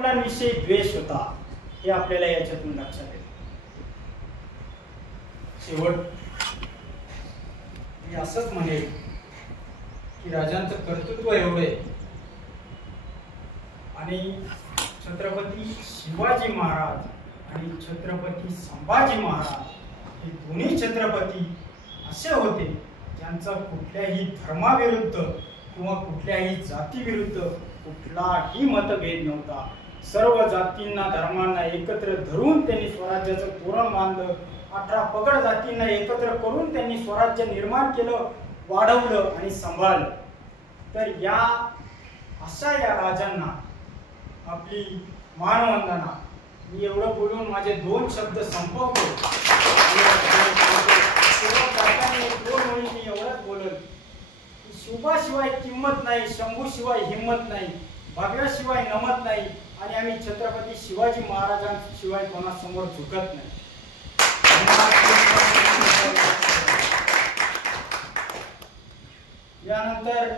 आपल्याविषयी द्वेष होता हे आपल्याला याच्यातून लक्षात येतं. शेवट मी असंच म्हणेल की राजांचं कर्तृत्व एवढे आणि छत्रपती शिवाजी महाराज आणि छत्रपती संभाजी महाराज हे दोन्ही छत्रपती असे होते ज्यांचा कुठल्याही धर्माविरुद्ध किंवा कुठल्याही जातीविरुद्ध कुठलाही मतभेद नव्हता. सर्व जातींना धर्मांना एकत्र धरून त्यांनी स्वराज्याचं तोरण बांधलं. 18 पगड जातींना एकत्र करून त्यांनी स्वराज्य निर्माण केलं, वाढवलं आणि सांभाळलं. तर या अशा या राजांना आपली मानवंदना. मी एवढं बोलून माझे 2 शब्द संपवतो. दोन ओळी मी एवढंच बोलल की शुभाशिवाय किंमत नाही, शंभूशिवाय हिंमत नाही, भगव्याशिवाय नमत नाही आणि आम्ही छत्रपती शिवाजी महाराजांशिवाय कोणासमोर झुकत नाही. यानंतर